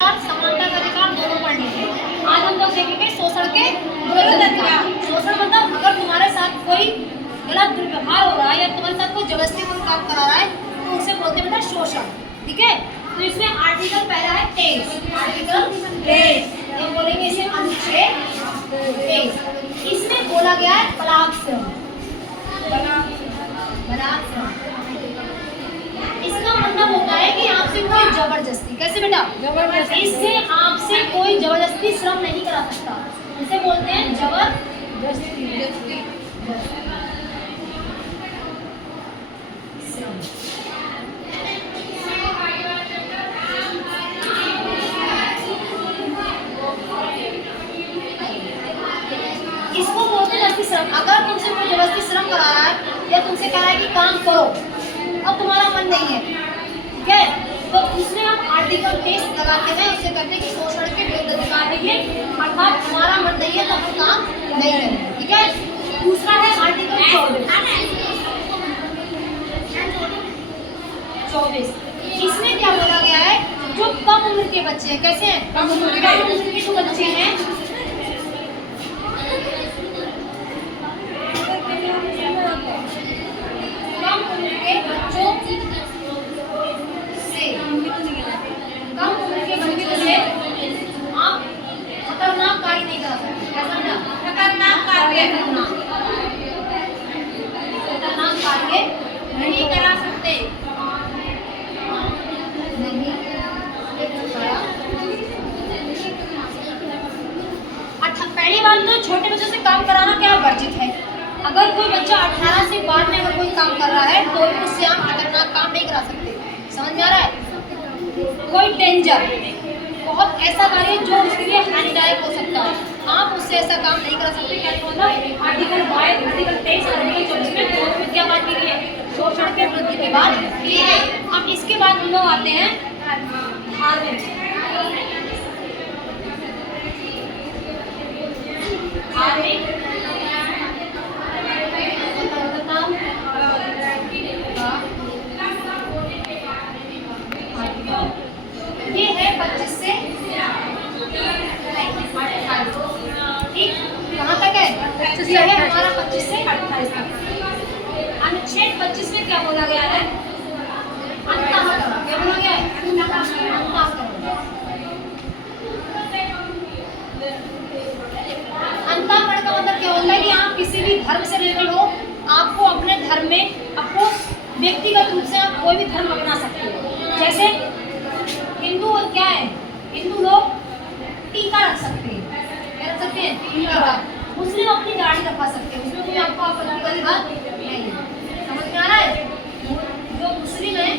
समानता का अधिकार दोनों पढ़ लीजिए। आज हम लोग देखेंगे शोषण के विरुद्ध अधिकार। शोषण मतलब अगर तुम्हारे साथ कोई गलत दुर्व्यवहार हो रहा है या तुम्हारे साथ कोई जबरदस्ती कोई काम करा रहा है तो उसे बोलते हैं शोषण। ठीक है, तो इसमें आर्टिकल पहला है 23। आर्टिकल 23 ये बोलेंगे इसे अनुच्छेद 23। इसमें बोला गया है बलात्कार। इसका मतलब होता है कि आपसे कोई जबरदस्ती, कैसे बेटा, जबरदस्ती, इससे आपसे कोई जबरदस्ती श्रम नहीं करा सकता। इसे बोलते हैं जबरदस्ती। इसको बोलते हैं जबरदस्ती श्रम। अगर तुमसे कोई जबरदस्ती श्रम करा रहा है या तुमसे कह रहा है कि काम करो और तुम्हारा मन नहीं है, ठीक है, तो उसमें हम आर्टिकल 23 लगाते हैं। उसे कहते हैं कि शोषण के विरुद्ध अधिकार है ये, अर्थात हमारा मन नहीं है तो हम काम नहीं करेंगे। ठीक है, दूसरा है आर्टिकल 24। इसमें क्या बोला गया है, जो कम उम्र के बच्चे हैं, कैसे हैं, कम उम्र के जो बच्चे हैं, कम उम्र के बच्चों से आप खतरनाक कार्य नहीं करा सकते। कैसा ना, खतरनाक कार्य नहीं करा सकते। पहली बात तो छोटे बच्चों से काम कराना क्या वर्जित है। अगर कोई बच्चा 18 से बाद में अगर कोई काम कर रहा है तो भी उससे आप खतरनाक काम नहीं करा सकते। समझ में आ रहा है? कोई डेंजर, बहुत ऐसा कार्य जो उसके लिए हानिदायक हो सकता है, आप उससे ऐसा काम नहीं कर सकते। क्या मतलब आर्टिकल 22, आर्टिकल 23, आर्टिकल 24 में दोनों में क्या बात की गई है, शोषण के विरुद्ध की बात की है। अब इसके बाद हम लोग आते हैं धार्मिक। ये है 25 से 28। ठीक, कहाँ तक है, ये है हमारा 25 से 28 तक। अनुच्छेद 25 में क्या बोला गया है, अंतःकरण। क्या बोला गया है, अंतःकरण। अंतःकरण का मतलब क्या होता है कि आप किसी भी धर्म से रिलेटेड हो, आपको अपने धर्म में आपको व्यक्तिगत रूप से आप कोई भी धर्म अपना सकते हो। जैसे हिंदू क्या है, हिंदू लोग टीका रख सकते हैं, क्या रख सकते हैं, टीका। मुस्लिम अपनी दाढ़ी रखवा सकते हैं, उसमें कोई आपको आपत्ति वाली बात नहीं है। समझ में आ रहा है? जो मुस्लिम है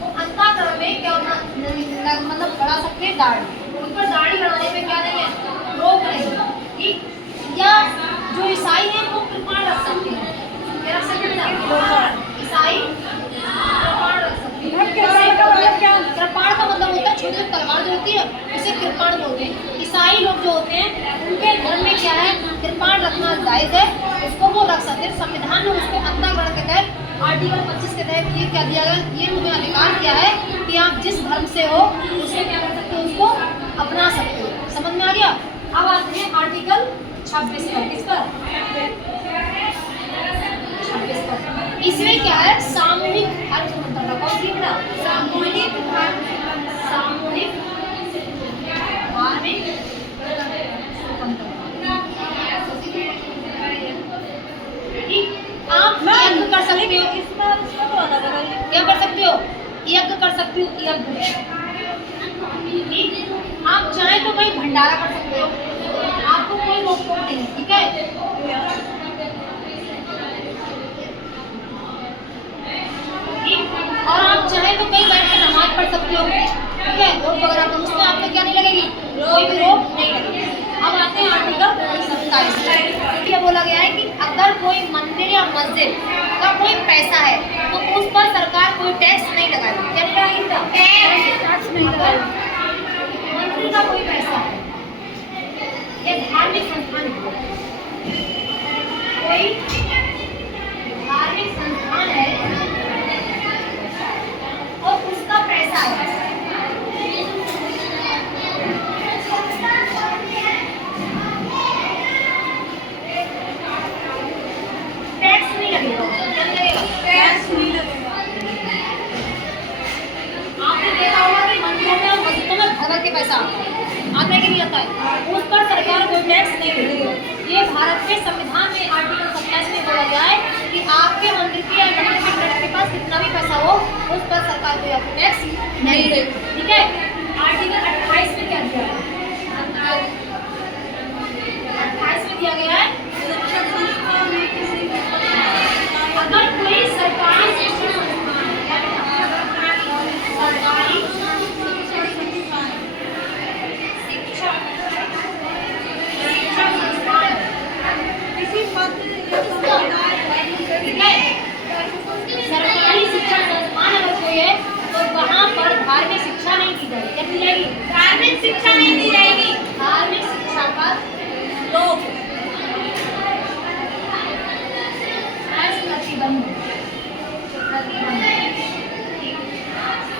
वो अंतःकरण में क्या मतलब बढ़ा सकते हैं दाढ़ी, उन पर दाढ़ी बढ़ाने में क्या नहीं है, रोक नहीं। ठीक, या जो ईसाई है वो कृपाण रख सकते हैं, क्या रख सकते हैं, ईसाई कृपाण रख सकते हैं। कृपाण का मतलब होता है छोटी तलवार जो होती है उसे कृपाण बोलते हैं। ईसाई लोग जो होते हैं उनके धर्म में क्या है, कृपाण रखना जायज है, उसको वो रख सकते हैं। संविधान में उसको अंतःकरण के तहत आर्टिकल 25 के तहत ये क्या दिया गया, ये तुम्हें अधिकार किया है कि आप जिस धर्म से हो उसे क्या कर सकते हो, उसको अपना सकते हो। समझ में आ गया? अब आते हैं आर्टिकल 26 पर। किस पर, 26 पर। इसमें क्या है, सामूहिक हर स्वतंत्रता। कौन सी बेटा, सामूहिक सामूहिक धार्मिक स्वतंत्रता। आप यज्ञ कर सकते हो, क्या कर सकते हो, यज्ञ कर सकते हो, यज्ञ। आप चाहे तो कहीं भंडारा कर सकते हो, आपको कोई रोक टोक नहीं है। ठीक है, और आप चाहे तो कहीं बैठ कर नमाज पढ़ सकते हो। ठीक है, रोक वगैरह तो उसमें आपको क्या नहीं लगेगी, कोई भी रोक नहीं लगेगी। अब आते हैं आर्टिकल 27। ये बोला गया है कि अगर कोई मंदिर या मस्जिद का कोई पैसा है तो उस पर सरकार कोई टैक्स नहीं लगाएगी। क्या लगाएगी, टैक्स नहीं लगाएगी। मंदिर का कोई पैसा है, ये धार्मिक संस्थान है, कोई धार्मिक संस्थान है और उसका पैसा है, होता है उस पर सरकार कोई टैक्स नहीं देती है। ये भारत के संविधान में आर्टिकल 27 में बोला गया है कि आपके मंदिर के या मंदिर के ट्रस्ट के पास कितना भी पैसा हो उस पर सरकार कोई आपको टैक्स नहीं देती। ठीक है। आर्टिकल 28 में क्या दिया है? 28 में दिया गया है अगर कोई सरकारी शिक्षण संस्थान सरकारी सरकारी शिक्षण संस्थान अगर कोई है तो वहाँ पर धार्मिक शिक्षा नहीं दी जाएगी। क्या दी जाएगी? धार्मिक शिक्षा नहीं दी जाएगी। धार्मिक शिक्षा पर लोग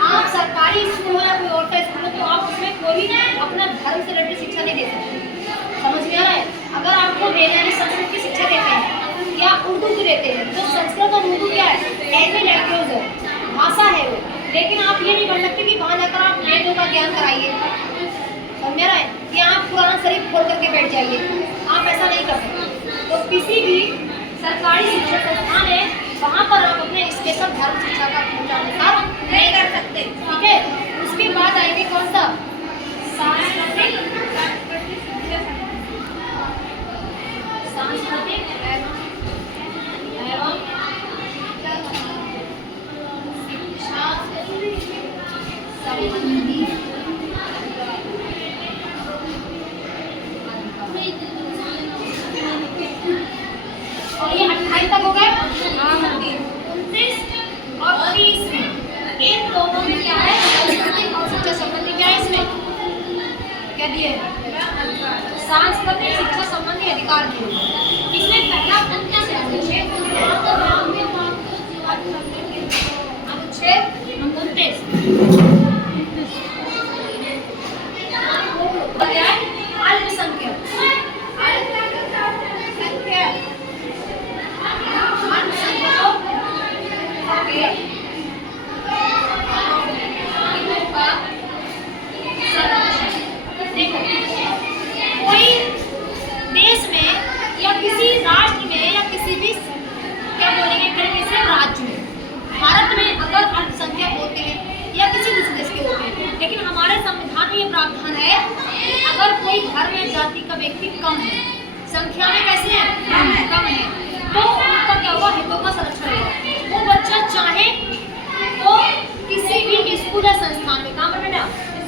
आप सरकारी स्कूल हो या कोई और का स्कूल हो तो आप उसमें कोई भी अपना धर्म से रिलेटेड शिक्षा नहीं दे सकते। समझ में आ रहा है? अगर आपको यानी संस्कृत की शिक्षा देते हैं या उर्दू की देते हैं तो संस्कृत और उर्दू क्या है? ऐसे लैंग्वेज है, भाषा है वो। लेकिन आप ये नहीं कर सकते कि वहाँ जाकर आप वेदों का ज्ञान कराइए। समझ रहा है? या आप पुराना शरीफ खोल करके बैठ जाइए, आप ऐसा नहीं कर सकते। तो किसी भी सरकारी शिक्षण संस्थान है वहाँ पर आप अपने स्पेशल धर्म शिक्षा का अनुसार नहीं कर सकते। ठीक है। उसके बाद आएंगे कौन सा? सांस्कृतिक एवं शिक्षा संबंधी और ये 28 तक हो गए। 29 और 30 इन दोनों में क्या है? सांस्कृतिक और शिक्षा संबंधी क्या है इसमें? क्या दिए? सांस्कृतिक शिक्षा संबंधी अधिकार दिए। इसमें पहला अनुच्छेद है अनुच्छेद 29 अल्पसंख्यक देखो कोई देश में या किसी राष्ट्र में या किसी भी क्या बोलेंगे तरीके से राज्य में भारत में अगर अल्पसंख्यक होते हैं या किसी दूसरे देश के होते हैं, लेकिन हमारे संविधान में ये प्रावधान है कि अगर कोई धर्म या जाति का व्यक्ति कम है, संख्या में कैसे है? कम है, तो उनका क्या होगा? हितों का संरक्षण होगा। वो बच्चा चाहे तो किसी भी स्कूल या संस्थान में काम बेटा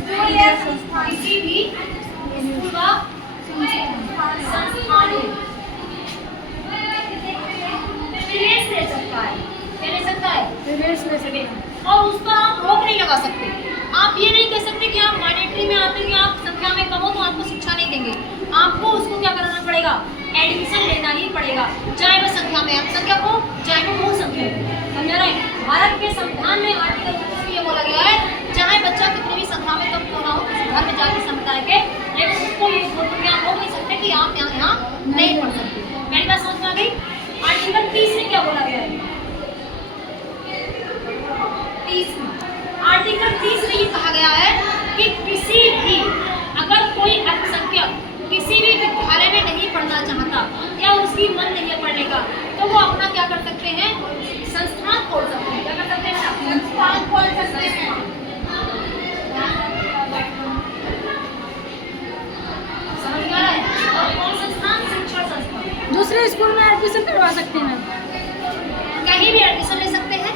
किसी भी स्कूल का संस्थान में प्रवेश ले सकता है। क्या ले सकता है? प्रवेश ले सकते हैं। और उस पर आप रोक नहीं लगा सकते। आप ये नहीं कह सकते कि आप माइनॉरिटी में आते हैं, आप संख्या में कम हो तो आपको शिक्षा नहीं देंगे। आपको उसको क्या करना पड़ेगा? एडमिशन लेना ही पड़ेगा, चाहे वह संख्या में अल्पसंख्यक हो चाहे वो बहुसंख्यक हो। समझ रहे हैं? भारत के संविधान में आर्टिकल 25 में ये बोला गया है चाहे बच्चा कितनी भी संख्या में कम क्यों ना हो, किसी धर्म जाति समुदाय के, लेकिन उसको ये आप रोक नहीं सकते कि आप यहाँ नहीं पढ़ सकते। मेरी बात समझ में आ गई? आर्टिकल 30 में क्या बोला गया है? 30 आर्टिकल 30 में ये कहा गया है कि किसी भी अगर कोई अल्पसंख्यक किसी भी विद्यालय में नहीं पढ़ना चाहता या उसकी मन नहीं है पढ़ने का तो वो अपना क्या कर सकते हैं? संस्थान खोल सकते हैं। क्या कर सकते हैं? संस्थान खोल सकते हैं। समझ में आ रहा है? और कौन संस्थान? शिक्षण संस्थान। दूसरे स्कूल में एडमिशन करवा सकते हैं, कहीं भी एडमिशन ले सकते हैं।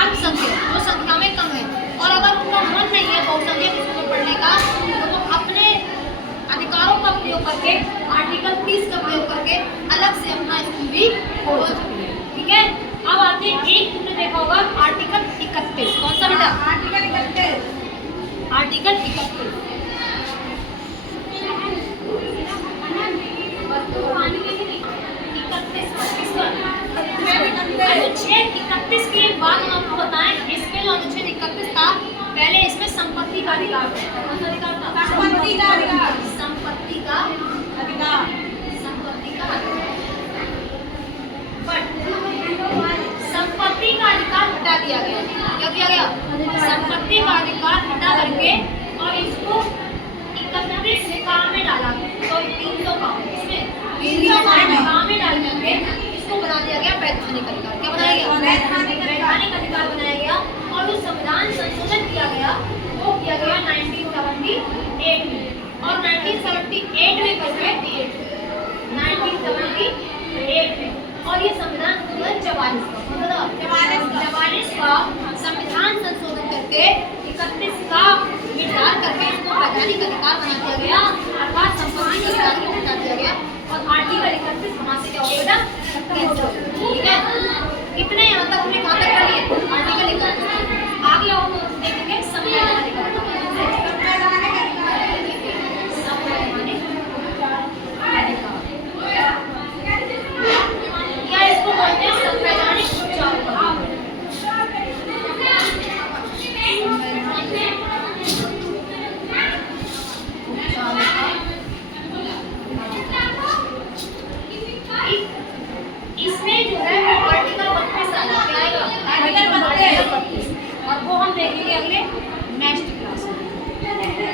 अल्पसंख्यक जो संख्या में कम है और अगर उनका मन नहीं है बहुसंख्यक स्कूल में पढ़ने का तो वो अपने अधिकारों का प्रयोग करके आर्टिकल 30 का प्रयोग करके अलग से अपना स्कूल भी खोल सकते हैं। ठीक है। अब आते हैं एक तुमने देखा होगा आर्टिकल 31। कौन सा बेटा? आर्टिकल 31। आर्टिकल 31 अनुच्छेद 31 के बाद हम आपको बताएं इसमें जो अनुच्छेद 31 था पहले इसमें संपत्ति का अधिकार था। कौन सा अधिकार था? संपत्ति का अधिकार। संपत्ति का अधिकार। संपत्ति का अधिकार। बट संपत्ति का अधिकार हटा दिया गया। क्या किया गया? संपत्ति का अधिकार हटा करके और इसको 31 का में अधिकार बनाया गया और जो संविधान संशोधन किया गया वो किया गया 1978 में। और 1978 में करके 1978 में, और ये संविधान 44 का संविधान संशोधन करके 31 का निर्धार करके इसको वैधानिक अधिकार बना दिया गया, अर्थात संपत्ति के अधिकार को हटा दिया गया। और आर्टिकल 31 वहां से क्या हो गया, ठीक है। कितने यहाँ तक हमने कहाँ तक कर लिए, आर्टिकल 31। आगे आओ देखेंगे संवैधानिक अधिकार। क्या इसको बोलते हैं, संवैधानिक उपचार। इसमें जो है वो आर्टिकल 32 आएगा, आर्टिकल 32, और वो हम देखेंगे अगले